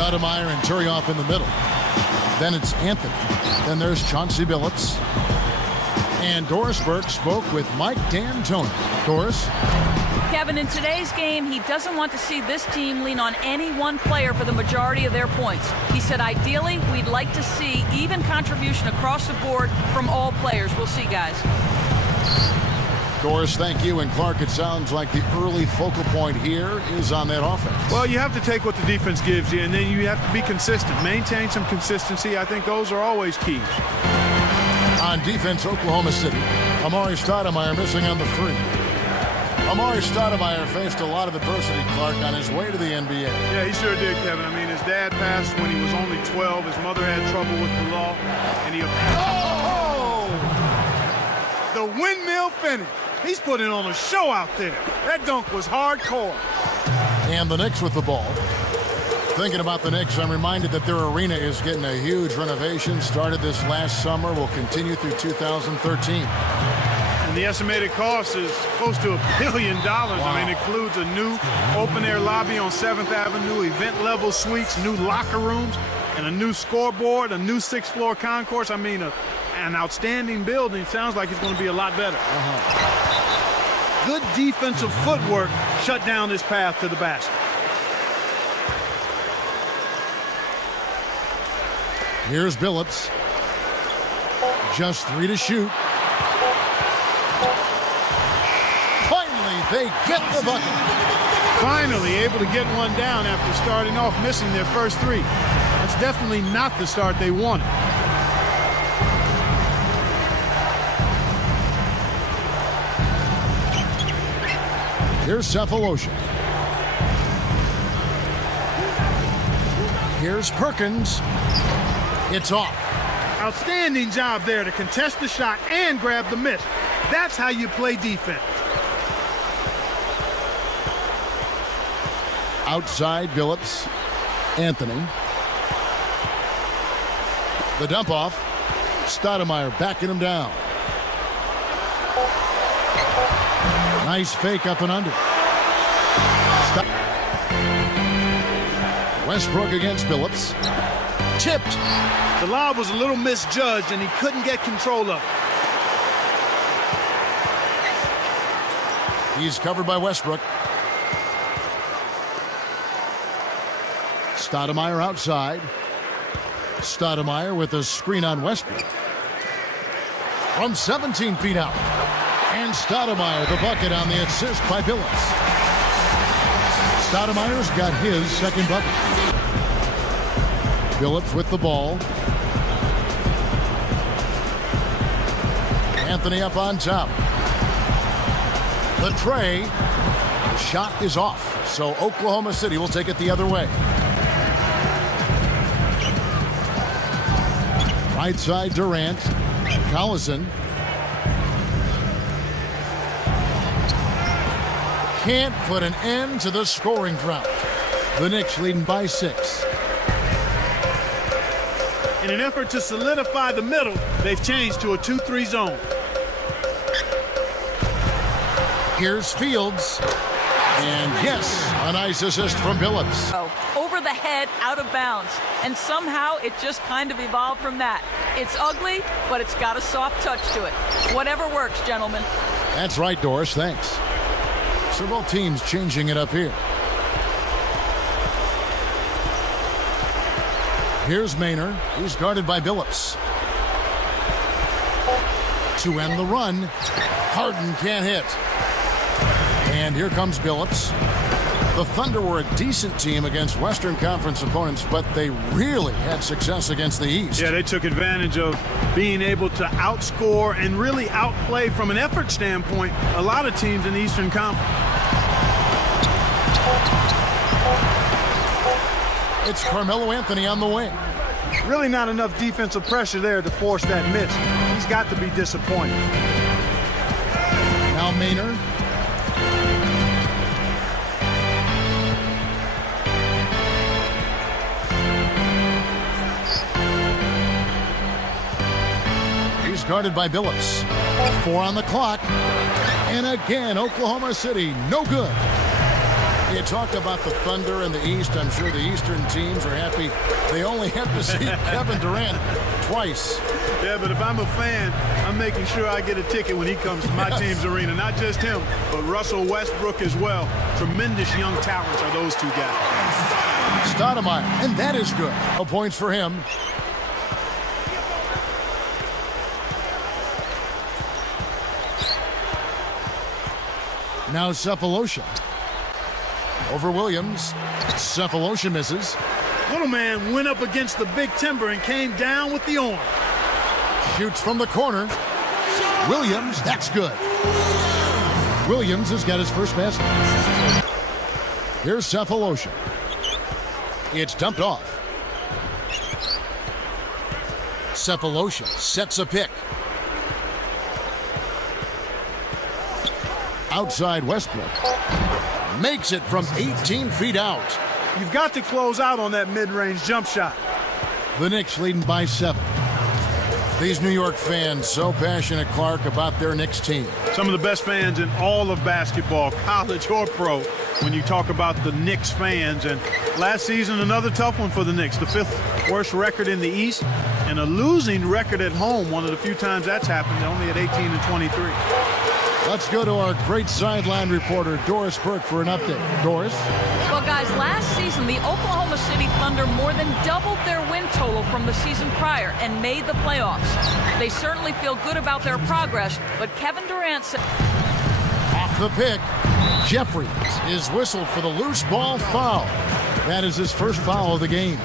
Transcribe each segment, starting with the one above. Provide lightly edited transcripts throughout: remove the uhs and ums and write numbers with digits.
Stoudemire and Turioff in the middle. Then it's Anthony. Then there's Chauncey Billups. And Doris Burke spoke with Mike D'Antoni. Doris? Kevin, in today's game, he doesn't want to see this team lean on any one player for the majority of their points. He said, ideally, we'd like to see even contribution across the board from all players. We'll see, guys. Doris, thank you. And Clark, it sounds like the early focal point here is on that offense. Well, you have to take what the defense gives you, and then you have to be consistent. Maintain some consistency. I think those are always keys. On defense, Oklahoma City, Amari Stoudemire missing on the three. Amari Stoudemire faced a lot of adversity, Clark, on his way to the NBA. Yeah, he sure did, Kevin. I mean, his dad passed when he was only 12. His mother had trouble with the law. And he... Oh! The windmill finish. He's putting on a show out there. That dunk was hardcore. And the Knicks with the ball. Thinking about the Knicks, I'm reminded that their arena is getting a huge renovation. Started this last summer, will continue through 2013. And the estimated cost is close to $1 billion. Wow. I mean, it includes a new open-air lobby on 7th Avenue, event-level suites, new locker rooms, and a new scoreboard, a new sixth-floor concourse. I mean, an outstanding building. Sounds like it's going to be a lot better. Good defensive footwork shut down this path to the basket. Here's Billups. Just 3 to shoot. Finally, they get the bucket. Finally able to get one down after starting off missing their first 3. That's definitely not the start they wanted. Here's Cephalosha. Here's Perkins. It's off. Outstanding job there to contest the shot and grab the miss. That's how you play defense. Outside, Billups. Anthony. The dump off. Stoudemire backing him down. Nice fake up and under. Westbrook against Billups. Tipped. The lob was a little misjudged, and he couldn't get control of it. He's covered by Westbrook. Stoudemire outside. Stoudemire with a screen on Westbrook. From 17 feet out. And Stoudemire the bucket on the assist by Billups. Stoudemire's got his second bucket. Billups with the ball. Anthony up on top. The tray. The shot is off. So Oklahoma City will take it the other way. Right side Durant. Collison. Can't put an end to the scoring drought. The Knicks leading by 6. In an effort to solidify the middle, they've changed to a 2-3 zone. Here's Fields. And yes, a nice assist from Billups. Oh, over the head, out of bounds. And somehow it just kind of evolved from that. It's ugly, but it's got a soft touch to it. Whatever works, gentlemen. That's right, Doris. Thanks. So both teams changing it up here. Here's Maynard. He's guarded by Billups. To end the run. Harden can't hit. And here comes Billups. The Thunder were a decent team against Western Conference opponents, but they really had success against the East. Yeah, they took advantage of being able to outscore and really outplay from an effort standpoint a lot of teams in the Eastern Conference. It's Carmelo Anthony on the wing. Really not enough defensive pressure there to force that miss. He's got to be disappointed. Now Maynard. He's guarded by Billups. 4 on the clock. And again, Oklahoma City, no good. You talked about the Thunder in the East. I'm sure the Eastern teams are happy they only have to see Kevin Durant twice. Yeah, but if I'm a fan, I'm making sure I get a ticket when he comes to my team's arena. Not just him, but Russell Westbrook as well. Tremendous young talents are those two guys. Stoudemire, and that is good. No points for him. Now Cephalosha. Over Williams. Cephalosha misses. Little man went up against the big timber and came down with the arm. Shoots from the corner. Williams, that's good. Williams has got his first basket. Here's Cephalosha. It's dumped off. Cephalosha sets a pick. Outside Westbrook. Makes it from 18 feet out. You've got to close out on that mid-range jump shot. The Knicks leading by 7. These New York fans so passionate, Clark, about their Knicks team. Some of the best fans in all of basketball, college or pro, when you talk about the Knicks fans. And last season, another tough one for the Knicks. The 5th worst record in the East and a losing record at home. One of the few times that's happened, only at 18-23. Let's go to our great sideline reporter, Doris Burke, for an update. Doris? Well, guys, last season, the Oklahoma City Thunder more than doubled their win total from the season prior and made the playoffs. They certainly feel good about their progress, but Kevin Durant said... Off the pick, Jeffries is whistled for the loose ball foul. That is his first foul of the game.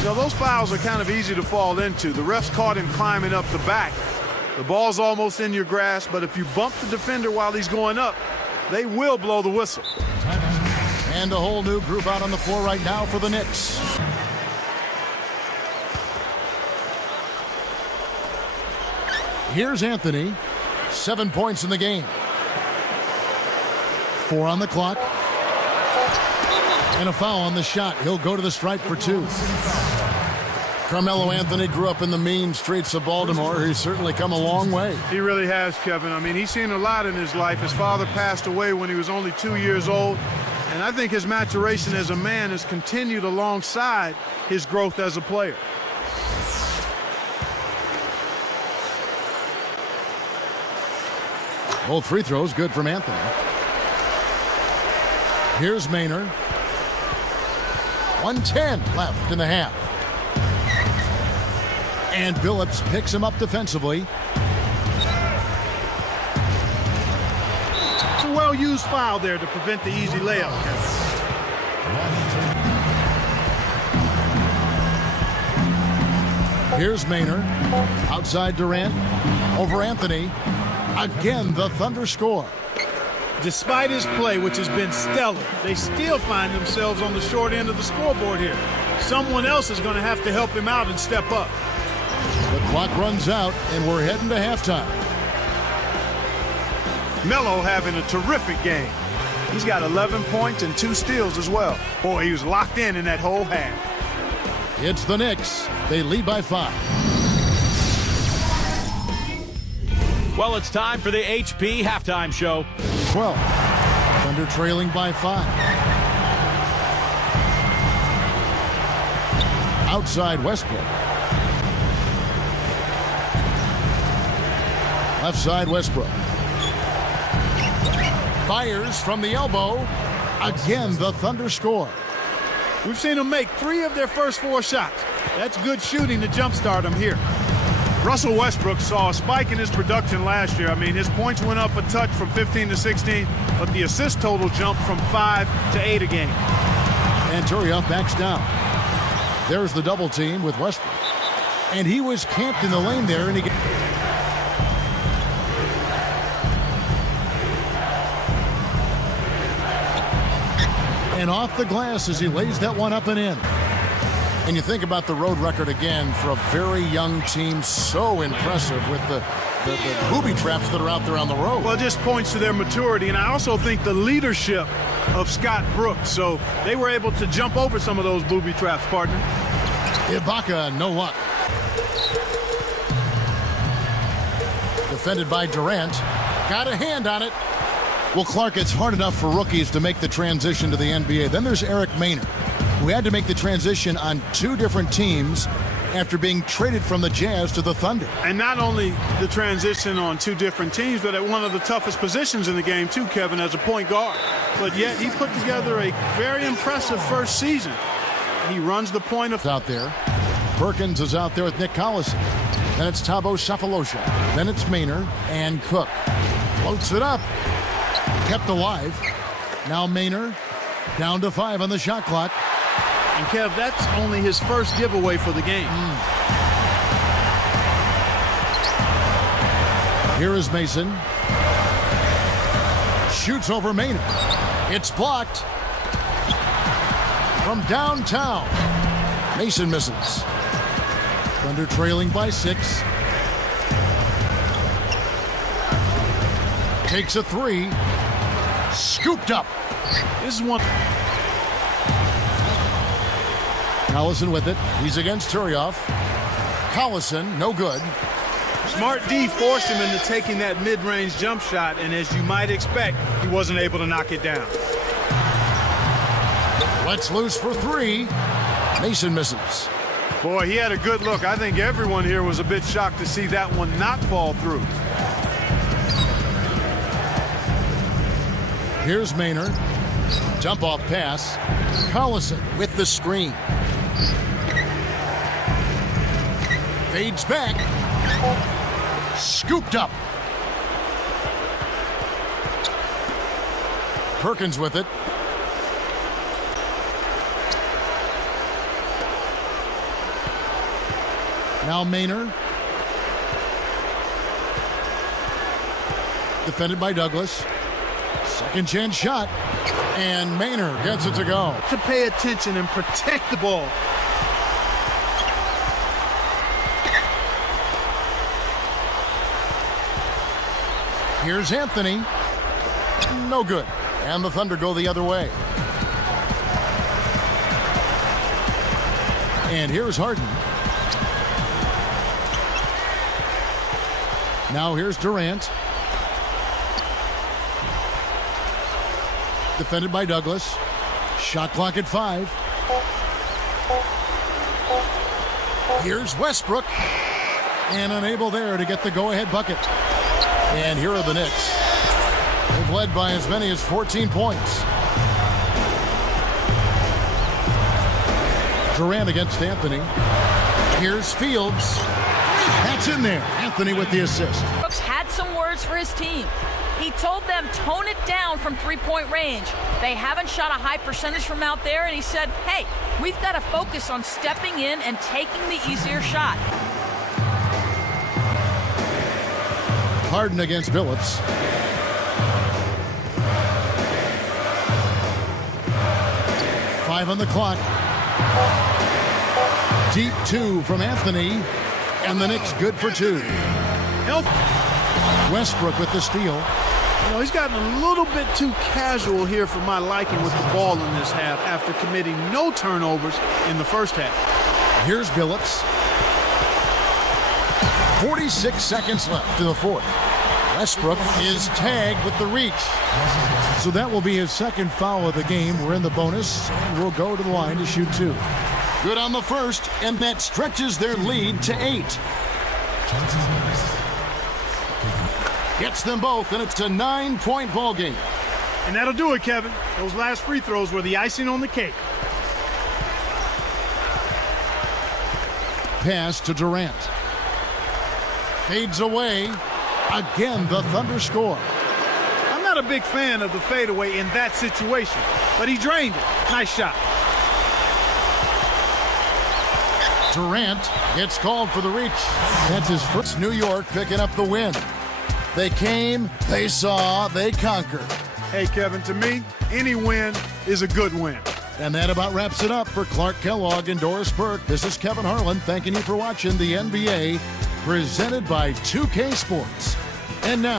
You know, those fouls are kind of easy to fall into. The refs caught him climbing up the back. The ball's almost in your grasp, but if you bump the defender while he's going up, they will blow the whistle. And a whole new group out on the floor right now for the Knicks. Here's Anthony. 7 points in the game. 4 on the clock. And a foul on the shot. He'll go to the stripe for 2. Carmelo Anthony grew up in the mean streets of Baltimore. He's certainly come a long way. He really has, Kevin. I mean, he's seen a lot in his life. His father passed away when he was only 2 years old. And I think his maturation as a man has continued alongside his growth as a player. Both free throws good from Anthony. Here's Maynard. 1:10 left in the half. And Billups picks him up defensively. It's a well-used foul there to prevent the easy layup. Here's Maynard. Outside Durant. Over Anthony. Again, the Thunder score. Despite his play, which has been stellar, they still find themselves on the short end of the scoreboard here. Someone else is going to have to help him out and step up. The clock runs out, and we're heading to halftime. Melo having a terrific game. He's got 11 points and 2 steals as well. Boy, he was locked in that whole half. It's the Knicks. They lead by 5. Well, it's time for the HP halftime show. 12. Thunder trailing by 5. Outside Westbrook. Left side Westbrook. Fires from the elbow. Again, the Thunder score. We've seen them make 3 of their first 4 shots. That's good shooting to jumpstart them here. Russell Westbrook saw a spike in his production last year. I mean, his points went up a touch from 15 to 16, but the assist total jumped from 5 to 8 a game. And Turioff backs down. There's the double team with Westbrook. And he was camped in the lane there, and he gets... And off the glass as he lays that one up and in. And you think about the road record again for a very young team, so impressive with the booby traps that are out there on the road. Well, it just points to their maturity, and I also think the leadership of Scott Brooks. So they were able to jump over some of those booby traps, partner. Ibaka, no luck. Defended by Durant. Got a hand on it. Well, Clark, it's hard enough for rookies to make the transition to the NBA. Then there's Eric Maynard, who had to make the transition on 2 different teams after being traded from the Jazz to the Thunder. And not only the transition on 2 different teams, but at one of the toughest positions in the game, too, Kevin, as a point guard. But yet he put together a very impressive first season. He runs the point of out there. Perkins is out there with Nick Collison. Then it's Thabo Sefolosha. Then it's Maynard and Cook. Floats it up. Kept alive. Now Maynard down to 5 on the shot clock. And Kev, that's only his first giveaway for the game. Here is Mason. Shoots over Maynard. It's blocked. From downtown. Mason misses. Thunder trailing by 6. Takes a 3. Scooped up. This is one. Collison with it. He's against Turioff. Collison, no good. Smart D forced him into taking that mid-range jump shot, and as you might expect, he wasn't able to knock it down. Lets loose for 3. Mason misses. Boy, he had a good look. I think everyone here was a bit shocked to see that one not fall through. Here's Maynard. Jump off pass. Collison with the screen. Fades back. Scooped up. Perkins with it. Now Maynard. Defended by Douglas. Second chance shot. And Maynard gets it to go. To pay attention and protect the ball. Here's Anthony. No good. And the Thunder go the other way. And here's Harden. Now here's Durant. Defended by Douglas. Shot clock at 5. Here's Westbrook. And unable there to get the go-ahead bucket. And here are the Knicks. They've led by as many as 14 points. Durant against Anthony. Here's Fields. That's in there. Anthony with the assist. Brooks had some words for his team. He told them tone it down from 3-point range. They haven't shot a high percentage from out there, and he said, hey, we've got to focus on stepping in and taking the easier shot. Harden against Billups. Five on the clock. Deep 2 from Anthony. And the Knicks good for 2. Westbrook with the steal. You know, he's gotten a little bit too casual here for my liking with the ball in this half after committing no turnovers in the first half. Here's Billups. 46 seconds left in the 4th. Westbrook is tagged with the reach. So that will be his second foul of the game. We're in the bonus, and we'll go to the line to shoot 2. Good on the first, and that stretches their lead to 8. Gets them both, and it's a 9-point ball game. And that'll do it, Kevin. Those last free throws were the icing on the cake. Pass to Durant. Fades away. Again, the Thunder score. I'm not a big fan of the fadeaway in that situation, but he drained it. Nice shot. Durant gets called for the reach. That's his first. New York picking up the win. They came, they saw, they conquered. Hey, Kevin, to me, any win is a good win. And that about wraps it up for Clark Kellogg and Doris Burke. This is Kevin Harlan thanking you for watching the NBA presented by 2K Sports. And now